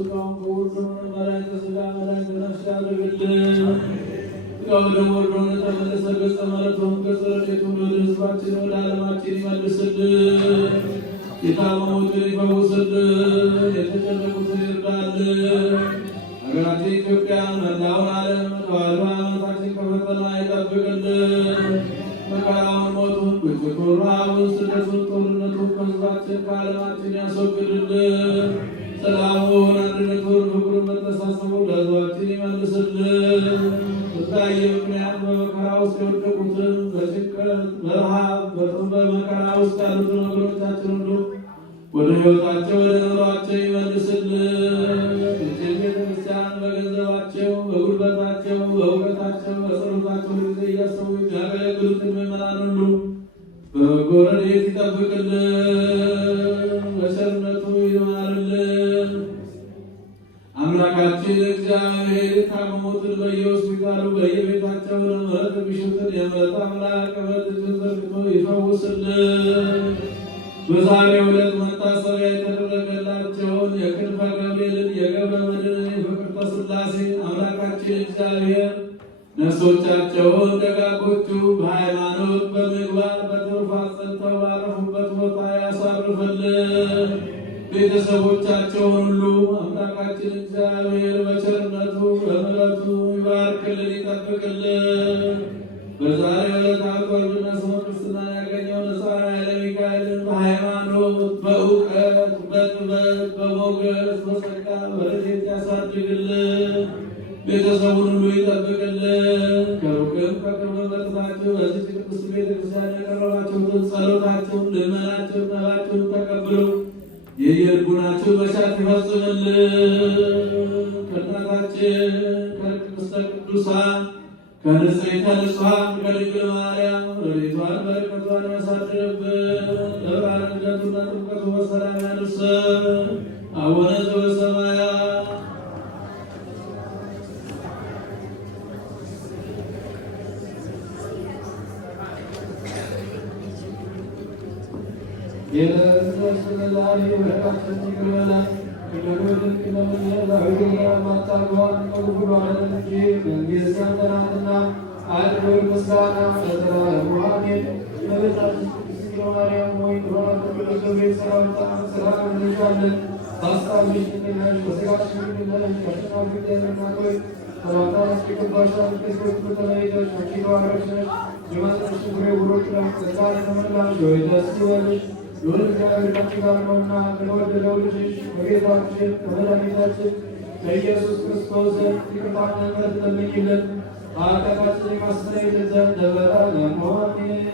ስጋውን ክቡር ደሙን መድኃኒተ ሥጋ መድኃኒተ ነፍስ ያድርግልን። ስጋው ደግሞ ወርዶን ተመለሰ ገጸ መለኮቱን ገጸ ረድኤቱን ወደ ሕዝባችን ወደ ዓለማችን ይመልስልን። የታመሙትን ይፈውስልን። የተጨነቁትን ይርዳልን። ሀገራችን ኢትዮጵያን መላውን ዓለም ተዋሕዶ ሃይማኖታችን ከፈተና ይጠብቅልን። መከራውን፣ ሞቱን፣ ብጭቁን፣ ረሃቡን፣ ስደቱን፣ ጦርነቱን ከሕዝባችን ከዓለማችን ያስወግድልን። ሰላሙን፣ አንድነቱን፣ ፍቅሩን፣ መተሳሰቡን ለሕዝባችን ይመልስልን። በተለያየ ምክንያት በመከራ ውስጥ የወደቁትን በጭንቀት በረሃብ በመከራ ውስጥ ያሉትን ወገኖቻችን ሁሉ ወደ ሕይወታቸው ወደ ኑሯቸው ይመልስልን። ቤተክርስቲያን በገንዘባቸው በጉልበታቸው በእውቀታቸው በጸሎታቸው ጊዜ እያሰቡ የሚያገለግሉትን ምዕመናን ሁሉ በበጎ ረድኤት ይጠብቅልን፣ በቸርነቱ ይማርልን። አምላካችን እግዚአብሔር የታመሙትን በየሆስፒታሉ በየቤታቸው ምሕረት የሚሹትን የምሕረት አምላክ በእጁን ዘርግቶ ይፈውስልን። በዛሬው ዕለት መታሰቢያ የተደረገላቸውን የክንፈ ገብርኤልን የገብረ መድኅንን የፍቅርተ ሥላሴ አምላካችን እግዚአብሔር ነፍሶቻቸውን ደጋጎቹ በሃይማኖት በምግባር በትሩፋት ጸንተው ባረፉበት ቦታ ያሳርፍልን። ቤተሰቦቻቸውን ሁሉ አምላካችን እግዚአብሔር በቸርነቱ በምሕረቱ ይባርክልን፣ ይጠብቅልን። በዛሬው ዕለት አቆርብና ስመ ክርስትናን ያገኘው ነፃ ኃይለ ሚካኤልን በሃይማኖት በእውቀት በጥበብ በሞገስ በጸጋ በረድኤት ያሳድግልን። ቤተሰቡን ሁሉ ይጠብቅልን። ከሩቅም ከቅርብም መጥታችሁ በዚህ ቅድስት ቤተክርስቲያን ያቀረባችሁትን ጸሎታችሁን፣ ልመናችሁን፣ መባችሁን ተቀብሎ የየልቡናችሁን መሻት ይፈጽምልን። ከእናታችን ከቅድስተ ቅዱሳን ከንጽሕተ ንጹሐን ከድንግል ማርያም ረድኤቷን በረከቷን ያሳድርብን። ለብርሃነ ልደቱና ጥምቀቱ በሰላም ያድርሰን። አቡነ ዘበሰማያት የለስላሴ በረከታችን ይቅር በለን ሎል እግዚአብሔር ካንቺ ጋር ነውና ከተወደደው ልጅሽ ከጌታችን ከመድኃኒታችን ከኢየሱስ ክርስቶስ ዘንድ ይቅርታና ምሕረት ለምኝልን ኃጢአታችንን ያስተሰርይልን ዘንድ ለዘላለሙ አሜን።